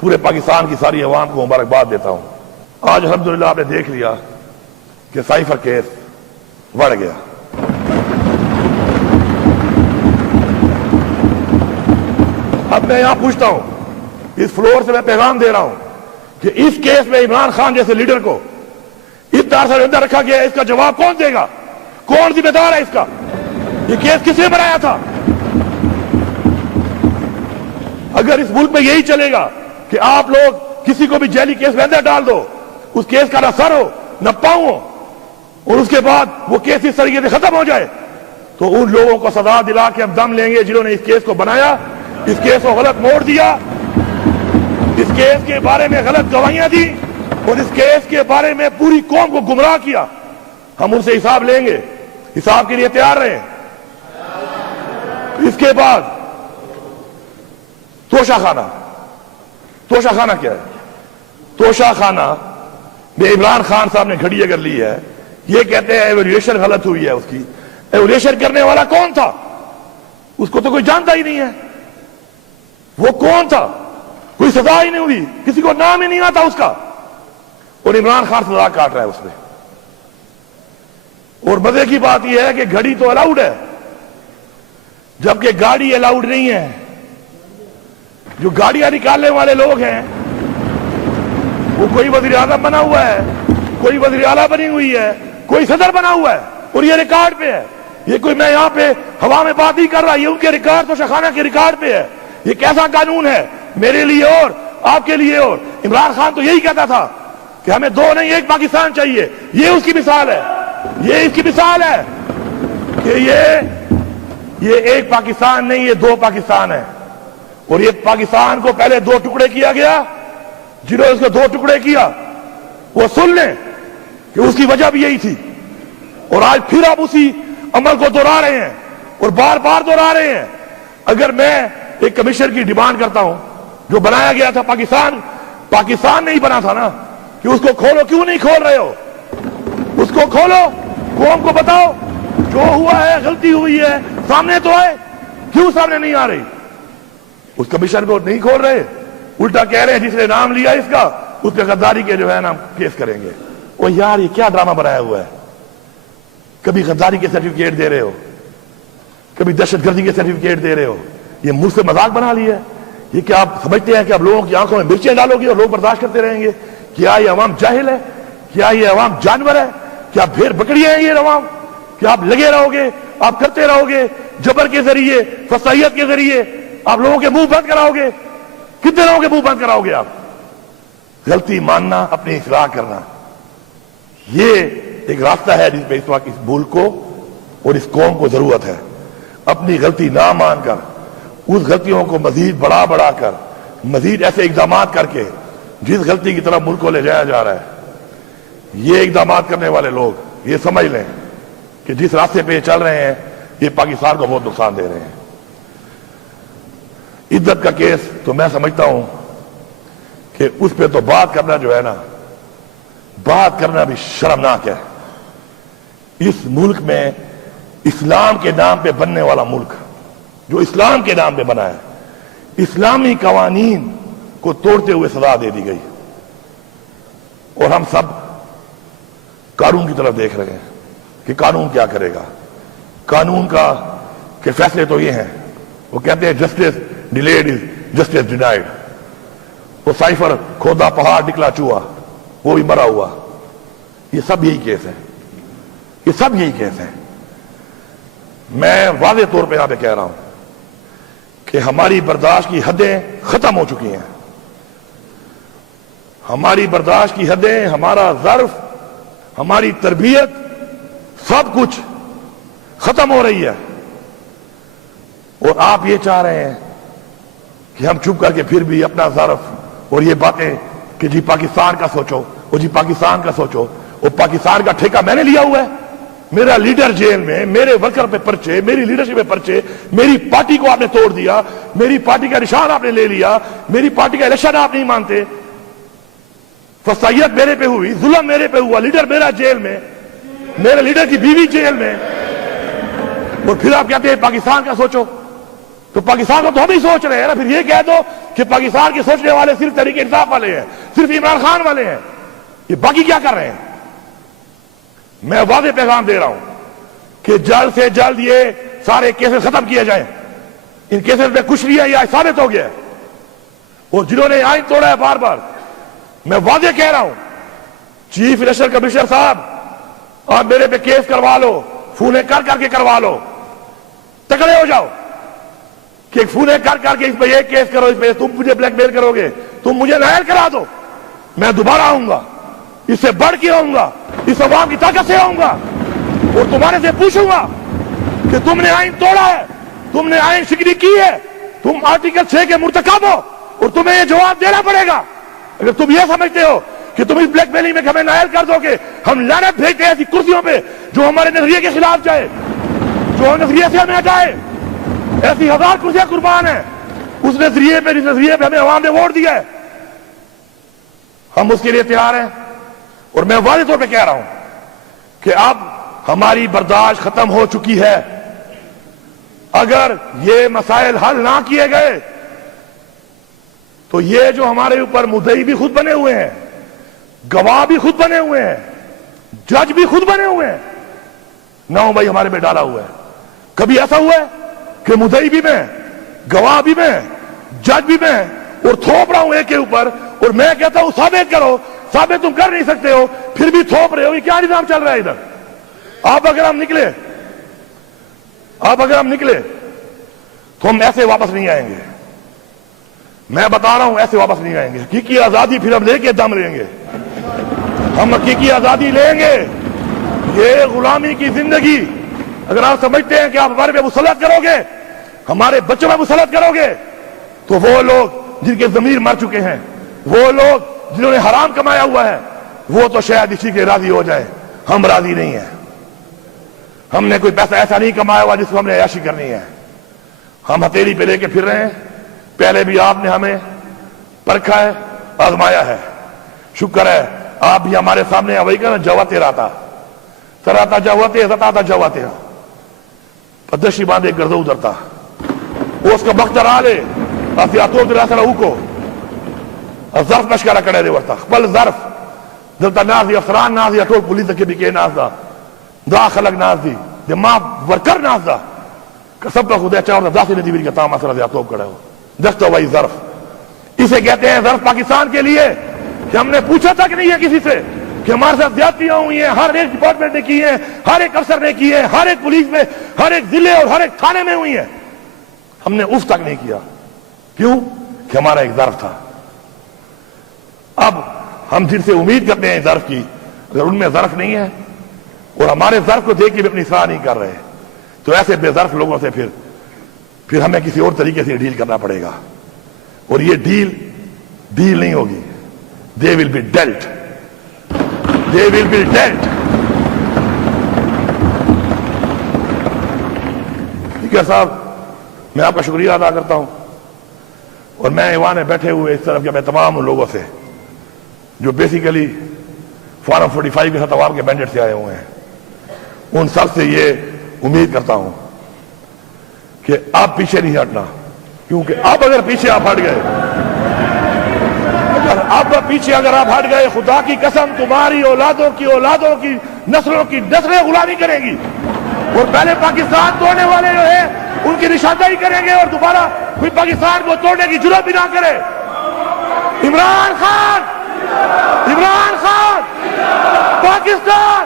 پورے پاکستان کی ساری عوام کو مبارکباد دیتا ہوں۔ آج الحمدللہ آپ نے دیکھ لیا کہ سائفر کیس بڑھ گیا۔ اب میں یہاں پوچھتا ہوں، اس فلور سے میں پیغام دے رہا ہوں کہ اس کیس میں عمران خان جیسے لیڈر کو اس طرح سے اندر رکھا گیا ہے، اس کا جواب کون دے گا؟ کون ذمہ دار ہے اس کا؟ یہ کیس کس نے بنایا تھا؟ اگر اس ملک میں یہی چلے گا کہ آپ لوگ کسی کو بھی جیلی کیس میں اندر ڈال دو، اس کیس کا نہ سر ہو نہ پاؤں ہو، اور اس کے بعد وہ کیس اس طریقے سے ختم ہو جائے، تو ان لوگوں کو سزا دلا کے ہم دم لیں گے جنہوں نے اس کیس کو بنایا، اس کیس کو غلط موڑ دیا، اس کیس کے بارے میں غلط گواہیاں دی، اور اس کیس کے بارے میں پوری قوم کو گمراہ کیا۔ ہم ان سے حساب لیں گے، حساب کے لیے تیار رہیں۔ اس کے بعد توشہ خانہ۔ توشہ خانہ کیا ہے؟ توشہ خانہ میں عمران خان صاحب نے گھڑی اگر لی ہے، یہ کہتے ہیں ایویلیویشن غلط ہوئی ہے۔ اس کی ایویلیویشن کرنے والا کون تھا؟ اس کو تو کوئی جانتا ہی نہیں ہے، وہ کون تھا؟ کوئی سزا ہی نہیں ہوئی، کسی کو نام ہی نہیں آتا اس کا، اور عمران خان سزا کاٹ رہا ہے اس میں۔ اور مزے کی بات یہ ہے کہ گھڑی تو الاؤڈ ہے، جبکہ گاڑی الاؤڈ نہیں ہے۔ جو گاڑیاں نکالنے والے لوگ ہیں وہ کوئی وزیر اعظم بنا ہوا ہے، کوئی وزیر اعلیٰ بنی ہوئی ہے، کوئی صدر بنا ہوا ہے، اور یہ ریکارڈ پہ ہے۔ یہ کوئی میں یہاں پہ ہوا میں بات نہیں کر رہا، یہ ان کے ریکارڈ تو شخانہ کے ریکارڈ پہ ہے۔ یہ کیسا قانون ہے میرے لیے اور آپ کے لیے؟ اور عمران خان تو یہی کہتا تھا کہ ہمیں دو نہیں ایک پاکستان چاہیے۔ یہ اس کی مثال ہے، یہ اس کی مثال ہے کہ یہ ایک پاکستان نہیں، یہ دو پاکستان ہے۔ اور یہ پاکستان کو پہلے دو ٹکڑے کیا گیا، جنہوں نے اس کو دو ٹکڑے کیا وہ سن لیں کہ اس کی وجہ بھی یہی تھی، اور آج پھر آپ اسی عمل کو دہرا رہے ہیں اور بار بار دہرا رہے ہیں۔ اگر میں ایک کمیشن کی ڈیمانڈ کرتا ہوں جو بنایا گیا تھا، پاکستان نہیں بنا تھا نا، کہ اس کو کھولو، کیوں نہیں کھول رہے ہو؟ اس کو کھولو، قوم کو بتاؤ جو ہوا ہے غلطی ہوئی ہے، سامنے تو آئے، کیوں سامنے نہیں آ رہی؟ اس کمیشن کو نہیں کھول رہے، الٹا کہہ رہے ہیں جس نے نام لیا اس کا اس پہ غداری کے جو ہے نا کیس کریں گے۔ وہ یار یہ کیا ڈرامہ بنایا ہوا ہے؟ کبھی غداری کے سرٹیفکیٹ دے رہے ہو، کبھی دہشت گردی کے سرٹیفکیٹ دے رہے ہو، یہ ملک سے مذاق بنا لیا ہے۔ یہ کیا آپ سمجھتے ہیں کہ آپ لوگوں کی آنکھوں میں مرچیں ڈالو گے اور لوگ برداشت کرتے رہیں گے؟ کیا یہ عوام جاہل ہے؟ کیا یہ عوام جانور ہے؟ کیا بھیڑ بکریاں ہیں یہ عوام؟ کیا آپ لگے رہو گے، آپ کرتے رہو گے جبر کے ذریعے، فصاحیت کے ذریعے آپ لوگوں کے منہ بند کراؤ گے؟ کتنے لوگوں کے منہ بند کراؤ گے آپ؟ غلطی ماننا، اپنی اصلاح کرنا، یہ ایک راستہ ہے جس پہ اس وقت اس ملک کو اور اس قوم کو ضرورت ہے۔ اپنی غلطی نہ مان کر اس غلطیوں کو مزید بڑا کر، مزید ایسے اقدامات کر کے جس غلطی کی طرف ملک کو لے جایا جا رہا ہے، یہ اقدامات کرنے والے لوگ یہ سمجھ لیں کہ جس راستے پہ یہ چل رہے ہیں یہ پاکستان کو بہت نقصان دے رہے ہیں۔ عزت کا کیس تو میں سمجھتا ہوں کہ اس پہ تو بات کرنا جو ہے نا، بات کرنا بھی شرمناک ہے۔ اس ملک میں اسلام کے نام پہ بننے والا ملک، جو اسلام کے نام پہ بنا ہے، اسلامی قوانین کو توڑتے ہوئے سزا دے دی گئی، اور ہم سب قانون کی طرف دیکھ رہے ہیں کہ قانون کیا کرے گا۔ قانون کا کہ فیصلے تو یہ ہیں، وہ کہتے ہیں justice delayed is justice denied. وہ سائفر کھودا پہاڑ نکلا چوہا، وہ بھی مرا ہوا۔ یہ سب یہی کیس ہے، یہ سب یہی کیس ہے۔ میں واضح طور پہ یہاں پہ کہہ رہا ہوں کہ ہماری برداشت کی حدیں ختم ہو چکی ہیں۔ ہماری برداشت کی حدیں، ہمارا ظرف، ہماری تربیت، سب کچھ ختم ہو رہی ہے، اور آپ یہ چاہ رہے ہیں کہ ہم چپ کر کے پھر بھی اپنا ظرف اور یہ باتیں کہ جی پاکستان کا سوچو، اور جی پاکستان کا سوچو، اور پاکستان کا ٹھیکہ میں نے لیا ہوا ہے، میرا لیڈر جیل میں، میرے ورکر پہ پرچے، میری لیڈرشپ پہ پرچے، میری پارٹی کو آپ نے توڑ دیا، میری پارٹی کا نشان آپ نے لے لیا، میری پارٹی کا الیکشن آپ نہیں مانتے، فسائیت میرے پہ ہوئی، ظلم میرے پہ ہوا، لیڈر میرا جیل میں، میرے لیڈر کی بیوی جیل میں، اور پھر آپ کہتے ہیں پاکستان کا سوچو۔ تو پاکستان کو تو ہم ہی سوچ رہے ہیں نا. پھر یہ کہہ دو کہ پاکستان کے سوچنے والے صرف تحریک انصاف والے ہیں, صرف عمران خان والے ہیں, یہ باقی کیا کر رہے ہیں؟ میں واضح پیغام دے رہا ہوں کہ جلد سے جلد یہ سارے کیسز ختم کیے جائیں. ان کیسز میں کچھ نہیں ہے, یہ ثابت ہو گیا ہے. اور جنہوں نے آئین توڑا ہے بار بار, میں واضح کہہ رہا ہوں, چیف الیکشن کمشنر صاحب آپ میرے پہ کیس کروا لو, فونے کر کر کے کروا لو, تکڑے ہو جاؤ کہ فونے کر کر کے اس پہ یہ کیس کرو, اس پہ تم مجھے بلیک میل کرو گے, تم مجھے نائل کرا دو, میں دوبارہ آؤں گا, اس سے بڑھ کے آؤں گا, اس عوام کی طاقت سے آؤں گا اور تمہارے سے پوچھوں گا کہ تم نے آئین توڑا ہے, تم نے آئین شکنی کی ہے, تم آرٹیکل 6 کے مرتکب ہو اور تمہیں یہ جواب دینا پڑے گا. اگر تم یہ سمجھتے ہو کہ تم اس بلیک میلنگ میں ہمیں نائل کر دو گے, ہم لعنت بھیجتے ہیں ایسی کرسیوں پہ جو ہمارے نظریے کے خلاف جائے, جو نظریے سے ہمیں ہٹائے. ایسی 1000 کرسیاں قربان ہیں اس نظریے پہ, جس نظریے پہ ہمیں عوام نے ووٹ دیا ہے. ہم اس کے لیے تیار ہیں اور میں واضح طور پہ کہہ رہا ہوں کہ اب ہماری برداشت ختم ہو چکی ہے. اگر یہ مسائل حل نہ کیے گئے تو یہ جو ہمارے اوپر مدعی بھی خود بنے ہوئے ہیں, گواہ بھی خود بنے ہوئے ہیں, جج بھی خود بنے ہوئے ہیں, 9 بھائی ہمارے پہ ڈالا ہوا ہے. کبھی ایسا ہوا ہے کہ مدعی بھی میں, گواہ بھی میں, جج بھی میں, اور تھوپ رہا ہوں ایک کے اوپر, اور میں کہتا ہوں ثابت کرو, ثابت تم کر نہیں سکتے ہو, پھر بھی تھوپ رہے ہو. یہ کیا نظام چل رہا ہے ادھر؟ آپ اگر ہم نکلے تو ہم ایسے واپس نہیں آئیں گے. میں بتا رہا ہوں ایسے واپس نہیں آئیں گے. حقیقی آزادی پھر ہم لے کے دم لیں گے, ہم حقیقی آزادی لیں گے. یہ غلامی کی زندگی اگر آپ سمجھتے ہیں کہ آپ ہمارے پہ مسلط کرو گے, ہمارے بچوں پہ مسلط کرو گے, تو وہ لوگ جن کے ضمیر مر چکے ہیں, وہ لوگ جنہوں نے حرام کمایا ہوا ہے, وہ تو شاید اسی کے راضی ہو جائے. ہم راضی نہیں ہیں. ہم نے کوئی پیسہ ایسا نہیں کمایا ہوا جس کو ہم نے عیاشی کرنی ہے. ہم ہتھیلی پہ لے کے پھر رہے ہیں. پہلے بھی آپ نے ہمیں پرکھا ہے, آزمایا ہے. شکر ہے آپ بھی ہمارے سامنے وہی کہنا جواتے رہتا تراتا جواتے زتاتا جواتے پدشی باندھے گردو ادرتا اس کا بخت رالے آسیاتو دراسل اوکو ظرف نشکارا کڑے دے ورتا بل ظرف دلتا نازی افسران نازی اٹھول پولیس کے بھی کے ناز دا دا خلق ناز دی دے ماں ورکر ناز دا سب کا خدا چاہتا دا سی ندی بھی کتا مسئلہ زیادتوں کڑے ہو دستا وہی ظرف. اسے کہتے ہیں ظرف پاکستان کے لیے کہ ہم نے پوچھا تک نہیں ہے کسی سے کہ ہمارے ساتھ زیادتیاں ہوئی ہیں, ہر ایک ڈپارٹمنٹ نے کی ہیں, ہر ایک افسر نے کی ہیں, ہر ایک پولیس میں, ہر ایک ضلع اور ہر ایک تھانے میں ہوئی ہیں. ہم نے اف تک نہیں کیا. کیوں؟ کہ ہمارا ایک ظرف تھا. اب ہم جن سے امید کرتے ہیں ظرف کی, اگر ان میں ظرف نہیں ہے اور ہمارے ظرف کو دیکھ کے بھی اپنی اصلاح نہیں کر رہے, تو ایسے بے ظرف لوگوں سے پھر ہمیں کسی اور طریقے سے ڈیل کرنا پڑے گا. اور یہ ڈیل نہیں ہوگی. They will be dealt. They will be dealt. Speaker صاحب, میں آپ کا شکریہ ادا کرتا ہوں, اور میں ایوان میں بیٹھے ہوئے اس طرف کے میں تمام ان لوگوں سے جو بیسیکلی فارم 45 کے ساتھ عوام کے مینڈیٹ سے آئے ہوئے ہیں, ان سب سے یہ امید کرتا ہوں کہ آپ پیچھے نہیں ہٹنا. کیونکہ اب اگر پیچھے آپ ہٹ گئے, اگر آپ ہٹ گئے, خدا کی قسم تمہاری اولادوں کی نسلوں کی نسلیں غلامی کریں گی, اور پہلے پاکستان توڑنے والے جو ہیں ان کی نشاندہی کریں گے, اور دوبارہ کوئی پاکستان کو توڑنے کی جرات بھی نہ کرے. عمران خان پاکستان